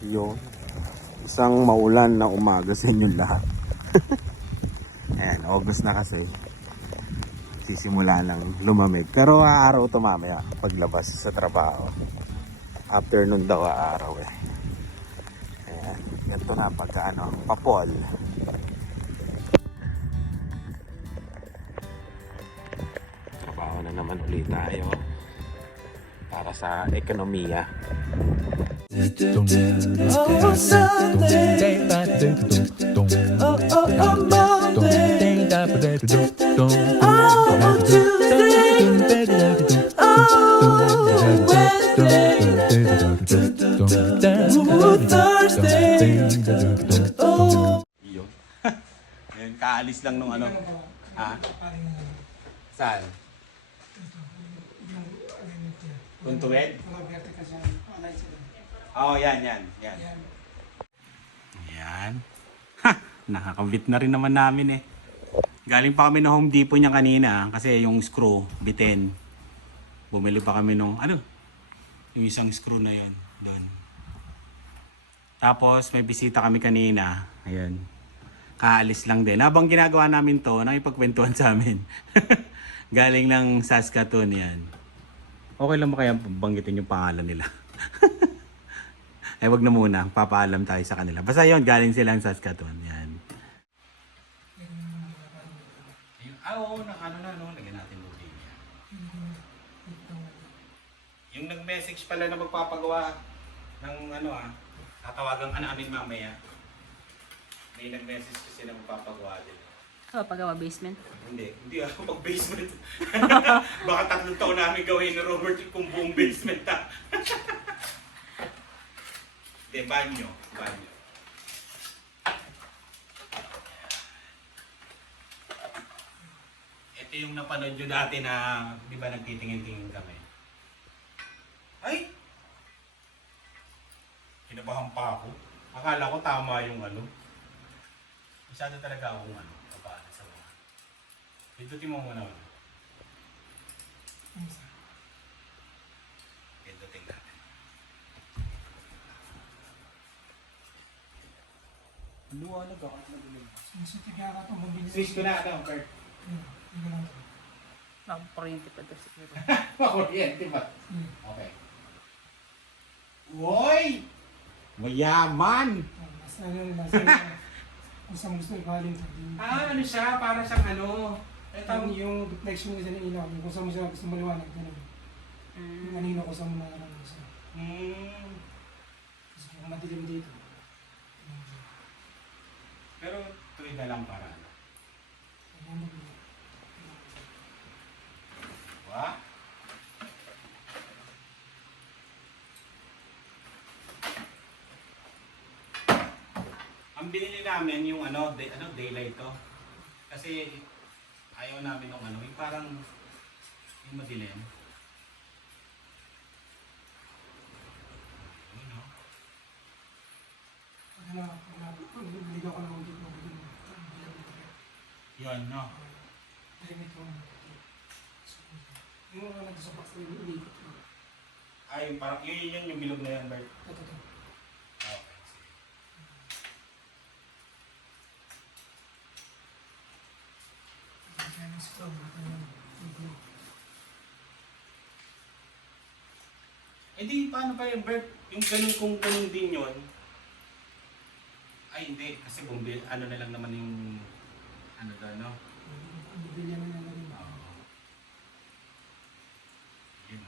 Yun. Isang maulan na umaga sa inyong lahat. Ayan, August na kasi. Sisimula ng lumamig. Pero aaraw to mamaya paglabas sa trabaho. Afternoon daw aaraw eh. Ayan, ganito na pagka ano, papol. Trabaho na naman ulit tayo para sa ekonomiya. Oh, Sunday. Oh, oh, oh, Monday. Oh, Tuesday. Oh, Wednesday. Ooh, Thursday. Oh. Yun. Ayun, kaalis lang nung ano. Ha? Saan? Tuntuwid? Oh, yan, yan, yan. Yan. Ha! Nakakabit na rin naman namin eh. Galing pa kami ng Home Depot niya kanina kasi yung screw, bitin. Bumili pa kami nung, ano? Yung isang screw na yon doon. Tapos may bisita kami kanina. Ayun. Kaalis lang din. Habang ginagawa namin to, nakipagkwentuhan sa amin. Galing ng Saskatoon yan. Okay lang ba kaya banggitin yung pangalan nila? eh wag na muna, papaalam tayo sa kanila. Basta yun, galing silang Saskatoon. Yan. Yung, ah, oo, na, ano na, no? Lagyan natin yung yan. Yung nag-message pala na magpapagawa ng ano ah, tatawagan ka namin mamaya. May nag-message kasi na magpapagawa din. Oh, pagawa basement. Hindi, hindi ako pag-basement. Baka tatlong taon namin gawin ni Robert kung buong basement ha. Hindi, banyo. Banyo. Ito yung napanood nyo dati na, di ba nagtitingin-tingin kami? Ay! Kinabahan pa ako. Akala ko tama yung ano. Masyado talaga akong ano, kabahan sa mga. Pindutin mo muna. ano. Pindutin natin. Luwanag ako at nagulim. Switch ko na, ano, Kurt? Nakakuryente pa daw siguro. Makuryente ba? Okay. Uy! Mayaman! Isang gusto ibaling Ah, ano siya? Para siyang ano? Ito, Yung, yung reflection kasi ng ilaw, yung kung saan mo siya gusto maliwanag, ganun. Yung Mm. anino ko saan mo na ano siya. hmm, Kasi kung madilim dito. Pero tuwid na lang para ano. Wa? Ang binili namin yung ano, day, ano daylight to. Kasi ayaw namin ng ano, yung parang yung madilim. Yun, no? Pag na, pag na, pag niligaw ko ng dito, dilim. Yun, no? Dilim ito. Yung mga nandito sa yung ulikot. Ay, parang yun, yun, yun yung bilog na yan, Bert. Ito, ito. Eh di, paano pa yung Bert? Yung ganun kung ganun din yun. Ay, hindi. Kasi bumbil, ano na lang naman yung, ano doon, no? Ang bibilyan na lang rin. Oo. Yun.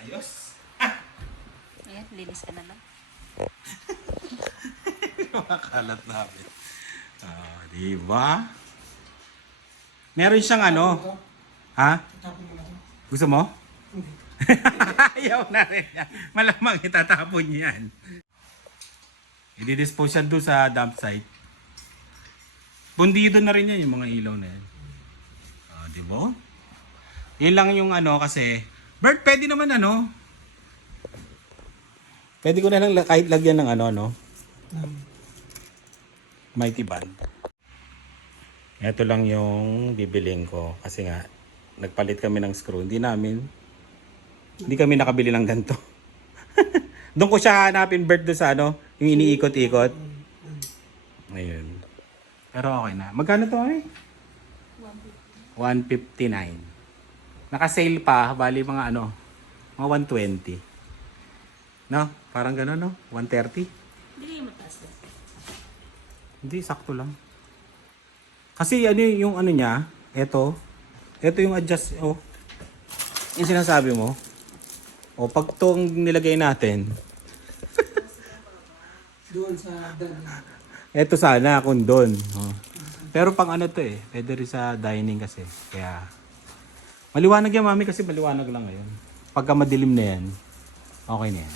Ayos. Ayan, linis ka na lang. Makalat namin. Oh, di ba? Meron siyang ano, ha? Gusto mo? Hindi. Ayaw na rin yan. Malamang itatapon yan. I-dispose yan doon sa dump site. Bundido na rin yan yung mga ilaw na yan. Ah, di ba? Yun lang yung ano kasi, Bert, pwede naman ano? Pwede ko na lang la- kahit lagyan ng ano, no? Um, Mighty Band. Ito lang yung bibiling ko kasi nga nagpalit kami ng screw. Hindi namin hindi kami nakabili ng ganito. Doon ko siya hanapin bird doon sa ano, yung iniikot-ikot. Ayun. Pero okay na. Magkano to eh? 159. Naka-sale pa, bali mga ano, mga 120. No? Parang gano'n, no? 130? Hindi mo taas ba? Hindi, sakto lang. Kasi ano yung ano niya, eto, eto yung adjust, oh. Yung sinasabi mo. O, pag tong nilagay natin, Doon sa dan. eto sana kung doon. Oh. Pero pang ano to eh, pwede rin sa dining kasi. Kaya, maliwanag yan mami kasi maliwanag lang ngayon. Pagka madilim na yan, okay na yan.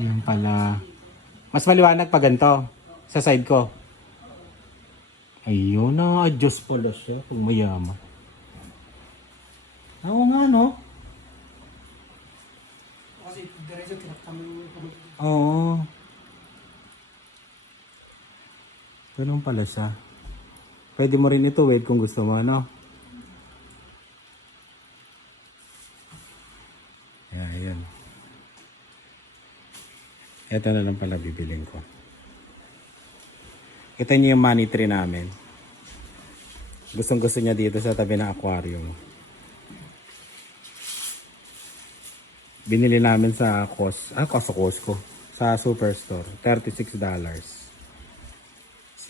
Yan pala. Mas maliwanag pa ganito. Sa side ko. Ayun na, adjust pala siya pag mayaman. Oo nga no. Kasi diretso tinaktam yung kamay. Oo. Ganun pala siya. Pwede mo rin ito wait kung gusto mo, ano? Yeah, yun. Ito na lang pala bibiling ko. Kita niyo yung money tree namin. Gustong gusto niya dito sa tabi ng aquarium. Binili namin sa Cos, ah, Cos Costco. Sa Superstore. $36. Tapos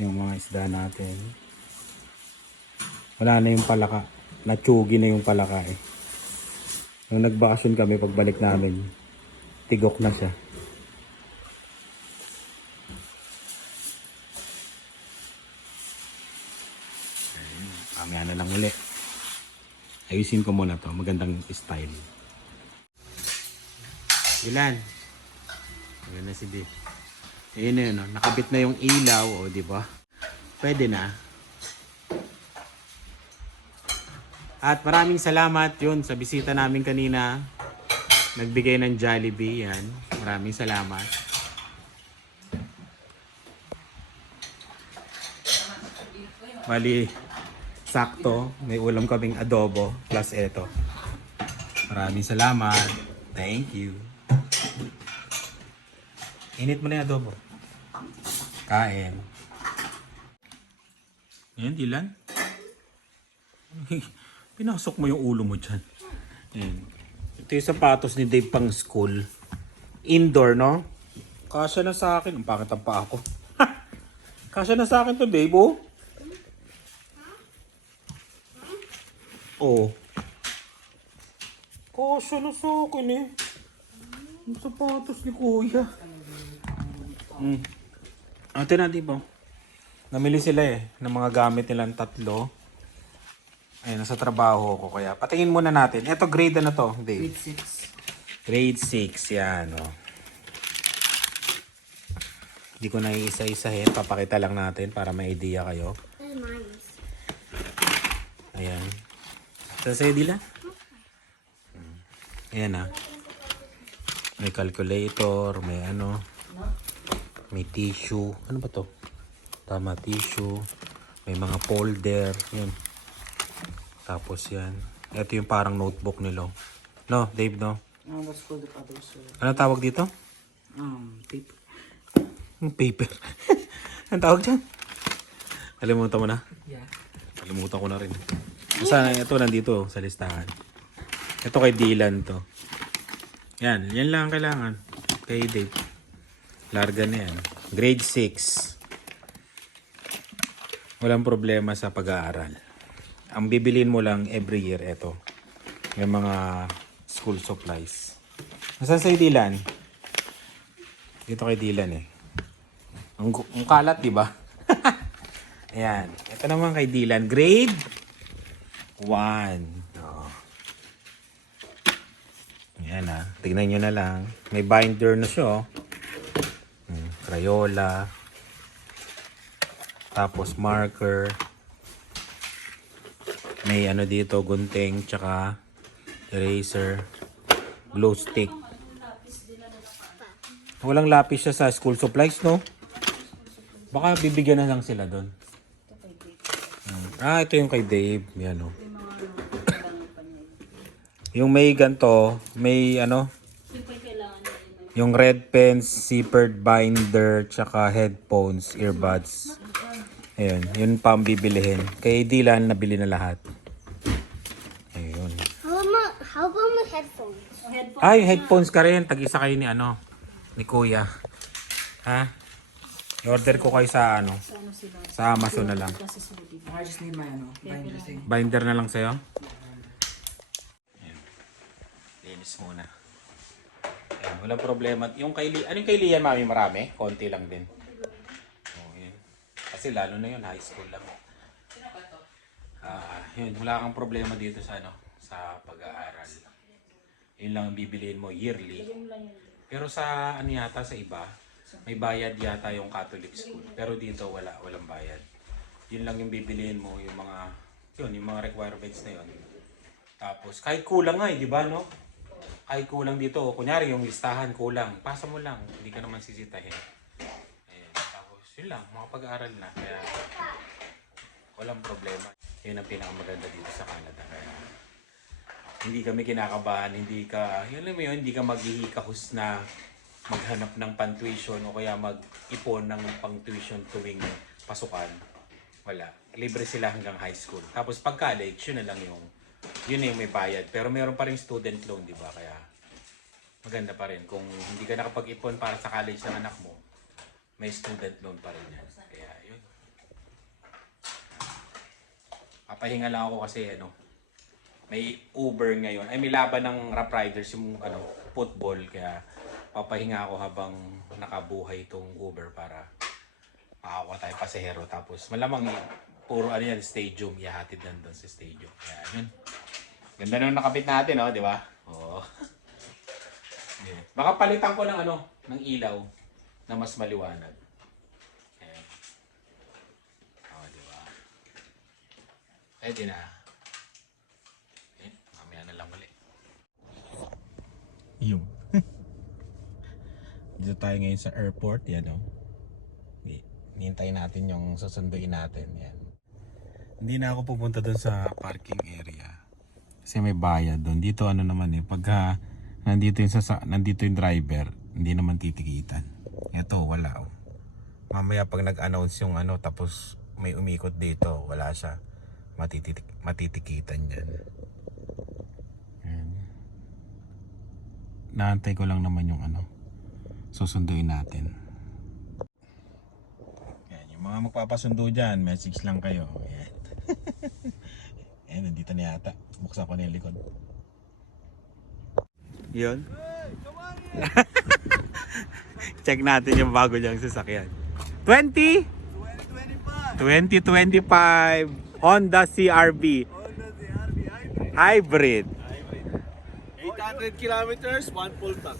yung mga isda natin. Wala na yung palaka. Natsugi na yung palaka eh. Nung nagbakasyon kami, pagbalik namin, tigok na siya. Ayun, Mamaya na lang uli. Ayusin ko muna to. Magandang style. Ilan? Ayan na si B. Ayun na yun, oh. nakabit na yung ilaw, o di ba? Pwede na. At maraming salamat yun sa bisita namin kanina. Nagbigay ng Jollibee, yan. Maraming salamat. Bali, sakto. May ulam kaming adobo plus eto. Maraming salamat. Thank you. Init mo na yung adobo. Kain. Ayan, Dylan. Pinasok mo yung ulo mo dyan. Ayan. Ito yung sapatos ni Dave pang school. Indoor, no? Kasya na sa akin. Ang pakit ang pa ako. Kasya na sa akin to, Dave, oh. Oh. Kasya na sa akin, eh. Yung sapatos ni Kuya. Mm. Ate na, di ba? Namili sila eh, ng mga gamit nilang tatlo. Ayun, nasa trabaho ko kaya. Patingin muna natin. Ito, grade na to, Dave? Grade 6. Grade 6, yan, oh. Hindi ko na iisa-isahin. Papakita lang natin para may idea kayo. Ayan. Saan sa'yo, Dila? Hmm. Ayan, ah. May calculator, may ano. May tissue. Ano ba to? Tama, tissue. May mga folder. Yan. Tapos yan. Ito yung parang notebook nila. No, Dave, no? Um, that's called the Ano tawag dito? um, paper. Yung paper. Ang tawag dyan? Kalimutan mo na? Yeah. Kalimutan ko na rin. Sana ito nandito sa listahan. Ito kay Dylan to. Yan, yan lang ang kailangan. Kay Dave. Larga na yan. Grade 6. Walang problema sa pag-aaral. Ang bibilin mo lang every year ito. Yung mga school supplies. Nasaan sa'yo Dylan? Dito kay Dylan eh. Ang, ang kalat, di ba? Ayan. Ito naman kay Dylan. Grade 1. Oh. Ayan ah. Tignan nyo na lang. May binder na siya oh. Crayola. Tapos marker. May ano dito, gunting, tsaka eraser. Glow stick. Walang lapis siya sa school supplies, no? Baka bibigyan na lang sila doon. Hmm. Ah, ito yung kay Dave. Yan, oh. Yung may ganto, may ano, yung red pens, zippered binder, tsaka headphones, earbuds. Ayun, yun pa ang bibilihin. Kay Dylan, nabili na lahat. Ayun. How about how about my headphones? Ay, headphones ka rin. Tag-isa kayo ni ano, ni Kuya. Ha? I-order ko kayo sa ano, sa Amazon na lang. I just need my ano, binder thing. Binder na lang sa'yo? Ayan. Linis muna. Ayan, walang problema. Yung kay Li- ano yung kay Lian, mami? Marami? Konti lang din. Oh, yun. Kasi lalo na yun, high school lang. Ah, yun, wala kang problema dito sa ano, sa pag-aaral. Yun lang ang bibiliin mo yearly. Pero sa ano yata sa iba, may bayad yata yung Catholic school. Pero dito wala, walang bayad. Yun lang yung bibiliin mo, yung mga yun, yung mga requirements na yun. Tapos kahit kulang nga eh, di ba no? Kahit kulang dito, kunyari yung listahan kulang, pasa mo lang, hindi ka naman sisitahin. Ayan, tapos yun lang, makapag-aaral na. Kaya walang problema. Yun ang pinakamaganda dito sa Canada. Kaya hindi kami kinakabahan, hindi ka, yun alam mo yun, hindi ka maghihikahos na maghanap ng pan-tuition o kaya mag-ipon ng pang-tuition tuwing pasukan. Wala. Libre sila hanggang high school. Tapos pag college, yun na lang yung, yun yung may bayad. Pero meron pa rin student loan, di ba? Kaya maganda pa rin. Kung hindi ka nakapag-ipon para sa college ng anak mo, may student loan pa rin yan. Kaya yun. Papahinga lang ako kasi ano, may Uber ngayon. Ay, may laban ng Rap Riders yung ano, football. Kaya papahinga ako habang nakabuhay itong Uber para makakuha tayo pasahero. Tapos malamang puro ano yan, stadium. Ihahatid nandun sa stadium. Kaya yun. Ganda nung nakapit natin, oh, di ba? Oo. Yeah. Baka palitan ko ng ano, ng ilaw na mas maliwanag. Ayan. Oh, di ba? Pwede na. Eh, mamaya na lang ulit. Yung. Dito tayo ngayon sa airport, yan o. Hintayin natin yung susunduin natin, yan. Hindi na ako pupunta doon sa parking area. Kasi may bayad doon. Dito ano naman eh, pagka nandito yung, sasa, nandito yung driver, hindi naman titikitan. Ito, wala oh. Mamaya pag nag-announce yung ano, tapos may umikot dito, wala siya. Matitik matitikitan. Ayan. Naantay ko lang naman yung ano, susunduin natin. Yan, yung mga magpapasundo dyan, message lang kayo. Ayan. Ayan, nandito na yata. Buksan ko na yung likod. Yun. Check natin yung bago niyang sasakyan. 20? 2025 Honda CRV Hybrid 800 kilometers, one full tank.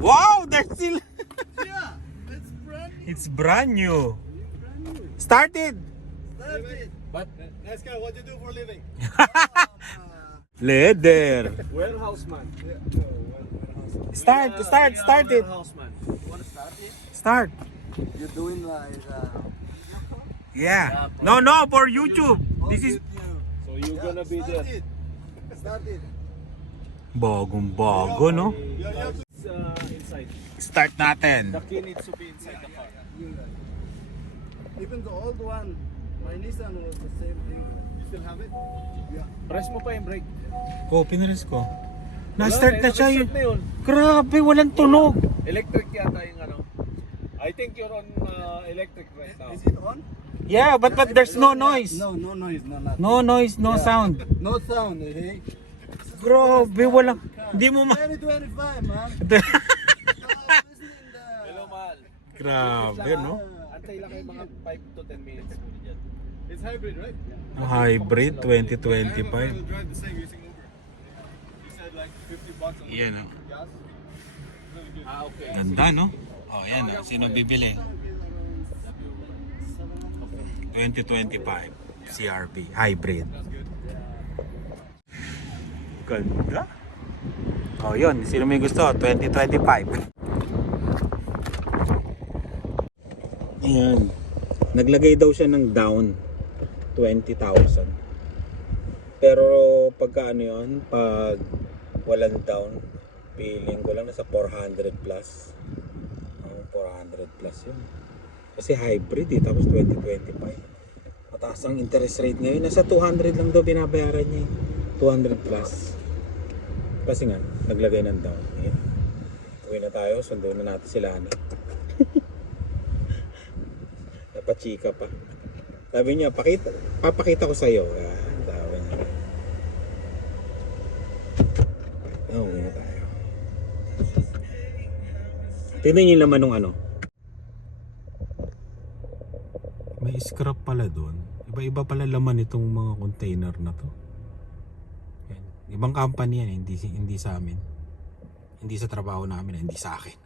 Wow, there's still Yeah, brand It's brand new Started that's kind of what you do for a living. Leather Warehouse man. Yeah, warehouse. Start, uh, start, are start it Warehouse man. You want to start it? Start You're doing like uh, Yeah No, no, for YouTube This is So you're gonna be Start the. it. Start it. Bagong bago, no? Uh, inside. Start natin The key needs to be inside the car. Even the old one, my Nissan was the same thing. You still have it? Yeah. Press mo pa yung brake. Oh, pinres ko Na-start na siya eh, yun. Grabe, walang tunog Electric yata yung ano. I think you're on uh, electric right now. Is it on? Yeah, but but there's no noise No, no noise, no nothing. No noise, no Yeah. sound No sound, eh? Grabe, walang Hindi mo ma 2025, man. Hello, mahal. Grabe, no? Antay lang kayo mga 5 to 10 minutes. It's hybrid, right? Hybrid 2025 drive the same using Uber. You said like 50 bucks on Yan, gas. Really good. Okay. Ganda, no? Oh, yan, oh. Sino bibili? 2025 CRV Hybrid. Ganda. Oh, yun. Sino may gusto? 2025. Ayan. Naglagay daw siya ng down 20,000. Pero pagka ano yun, pag walang down, feeling ko lang nasa 400 plus. Oh, 400 plus yun. Kasi hybrid eh, tapos 2025. Mataas ang interest rate ngayon. Nasa 200 lang daw binabayaran niya eh. 200 plus. Kasi nga, naglagay ng down. Ayan. Uwi na tayo, sundo na natin sila. Ano. Napachika pa. Sabi niya, pakita, papakita ko sa'yo. Ayan, sabi niya. Oh, na tayo. Tingnan niyo yung laman ng ano. May scrap pala doon. Iba-iba pala laman itong mga container na to. Yan. Ibang company yan, eh, hindi, hindi sa amin. Hindi sa trabaho namin, hindi sa akin.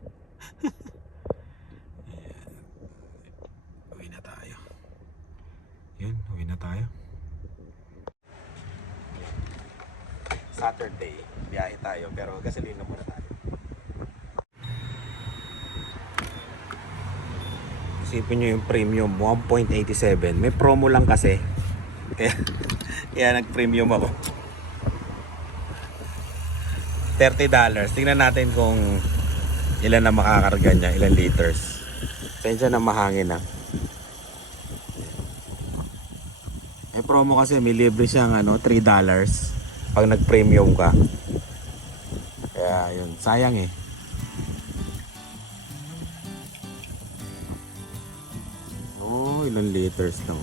Ayan. Uwi na tayo. Yun, uwi na tayo. Saturday, biyahe tayo pero gasolina muna tayo. Isipin nyo yung premium, 1.87. May promo lang kasi. Kaya, kaya nag-premium ako. $30. Tingnan natin kung ilan na makakarga niya, ilan liters. Sensya na mahangin na. May promo kasi, may libre siyang ano, $3 pag nag-premium ka. Kaya yun, sayang eh. Oh, ilang liters lang.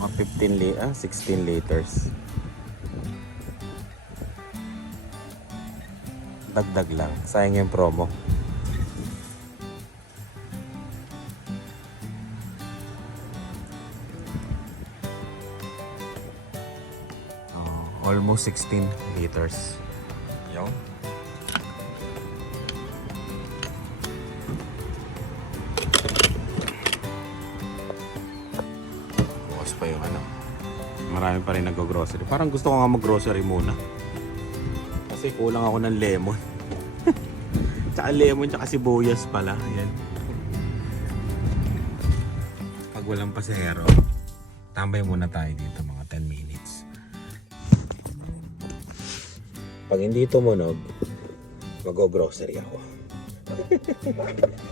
Mga 15 li ah, 16 liters. Dagdag lang. Sayang yung promo. Almost 16 liters. Yun. Bukas pa yung ano. Marami pa rin nag-grocery. Parang gusto ko nga mag-grocery muna. Kasi kulang ako ng lemon. tsaka lemon, tsaka sibuyas pala. Ayan. Pag walang pasahero, tambay muna tayo dito mga 10 minutes. Pag hindi tumunog, mag-grocery ako.